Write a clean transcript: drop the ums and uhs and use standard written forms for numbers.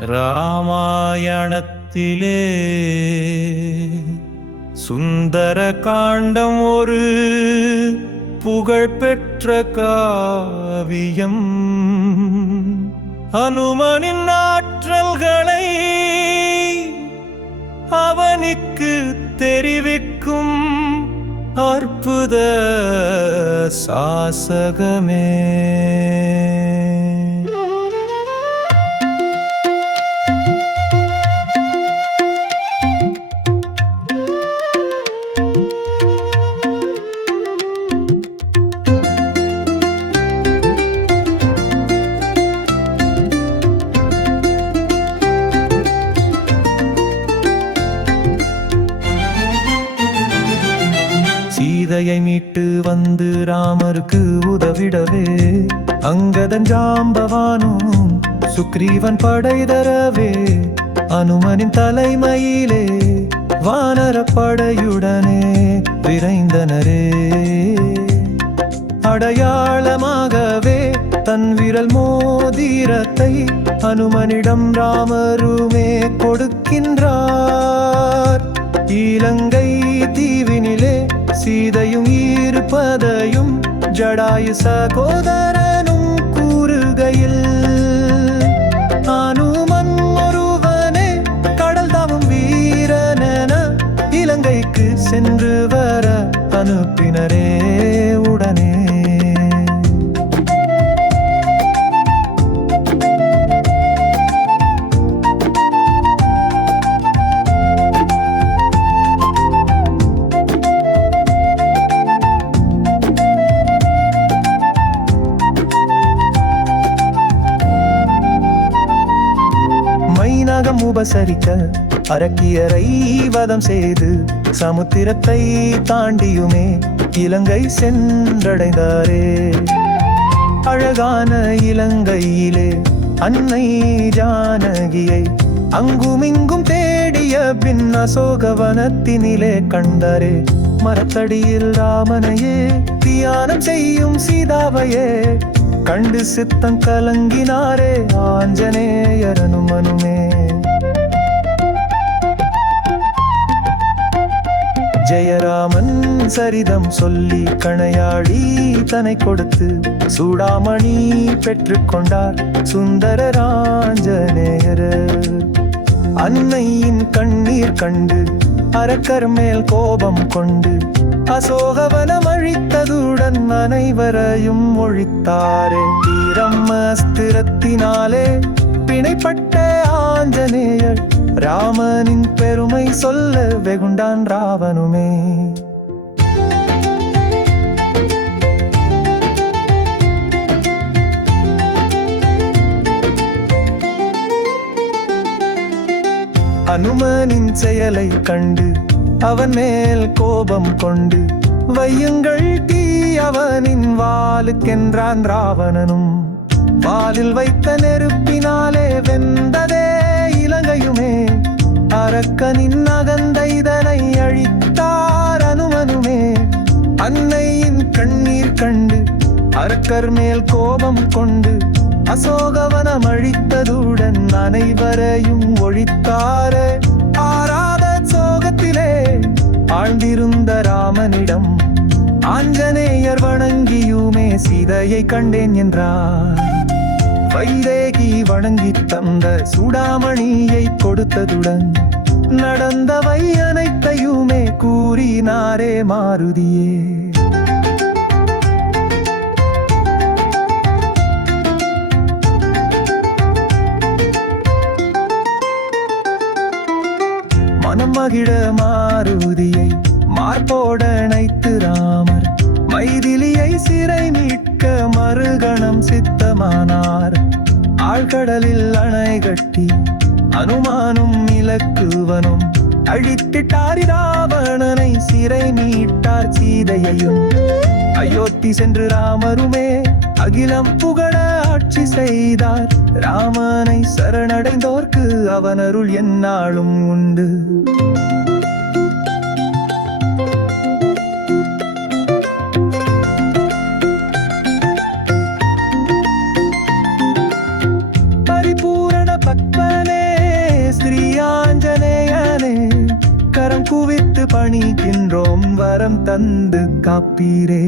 ராமாயணத்திலே சுந்தர காண்டம் ஒரு புகழ்பெற்ற காவியம். அனுமனின் ஆற்றல்களை அவனுக்கு தெரிவிக்கும் அற்புத சாசகமே. சீதையை மீட்டு வந்து ராமருக்கு உதவிடவே அங்கதன் ஜாம்பவானும் சுக்ரீவன் படை தரவே அனுமனின் தலைமையிலே வானர படையுடனே விரைந்தனரே. அடையாளமாகவே தன் விரல் மோதிரத்தை அனுமனிடம் ராமருமே கொடுக்கின்றார். இலங்கை தீவினிலே சீதையும் இருப்பதையும் ஜடாயு சகோதரனும் கூறுகையில் அனுமன் ஒருவனே கடல் தாவும் வீரனென இலங்கைக்கு சென்று வர அனுப்பினரே உடனே. மைனாகம் உபசரிக்க அரக்கியரை வதம் செய்து சமுத்திரத்தை தாண்டியுமே இலங்கை சென்றடைந்தாரே. அழகான இலங்கையிலே அன்னை ஜானகியை அங்குமிங்கும் தேடிய பின் அசோகவனத்தினிலே கண்டாரே. மரத்தடியில் ராமனையே தியானம் செய்யும் சீதாவையே கண்டு சித்தம் கலங்கினாரே ஆஞ்சநேயர் அனுமனுமே. ஜெயராமன் சரிதம் சொல்லி கணையாடி தனை கொடுத்து சூடாமணி பெற்று கொண்டார் சுந்தரர் ஆஞ்சநேயர். அன்னையின் கண்ணீர் கண்டு அரக்கர் மேல் கோபம் கொண்டு அசோகவனம் அழித்ததுடன் அனைவரையும் ஒழித்தாரே. பிரம்மஸ்திரத்தினாலே பிணைப்பட்ட ஆஞ்சநேயர் ராமனின் பெருமை சொல்ல வெகுண்டான் ராவனுமே. அனுமனின் செயலை கண்டு அவன் மேல் கோபம் கொண்டு வையுங்கள் தீ அவனின் வாளுக்கென்றான் ராவணனும். வாலில் வைத்த நெருப்பினாலே வெந்ததே இலங்கையுமே. அரக்கனின் அகந்தைதனை அழித்தார் அனுமனுமே. அன்னையின் கண்ணீர் கண்டு அரக்கர் மேல் கோபம் கொண்டு அசோகவனம் அழித்ததுடன் அனைவரையும் ஒழித்தாரே. ஆறாத சோகத்திலே ஆழ்ந்திருந்த ராமனிடம் ஆஞ்சநேயர் வணங்கியுமே சீதையை கண்டேன் என்றார். வைதேகி வணங்கி தந்த சூடாமணியை கொடுத்ததுடன் நடந்தவை அனைத்தையுமே கூறினாரே மாருதியே. மனம் மகிழ மாருதியை மார்போட அணைத்து ராமர் மைதிலியை சிறை மீட்க மறுகணம் சித்தமானார். ஆழ்கடலில் அணை கட்டி அனுமானும் இலக்குவனும் அழித்திட்டார். ராவணனை சிறை மீட்டார் சீதையையும். அயோத்தி சென்று ராமருமே அகிலம் புகழ ஆட்சி செய்தார். ராமனை சரணடைந்தோர்க்கு அவனருள் எந்நாளும் உண்டு. பரிபூரண பக்தனே பணிகின்றோம் வரம் தந்து காப்பீரே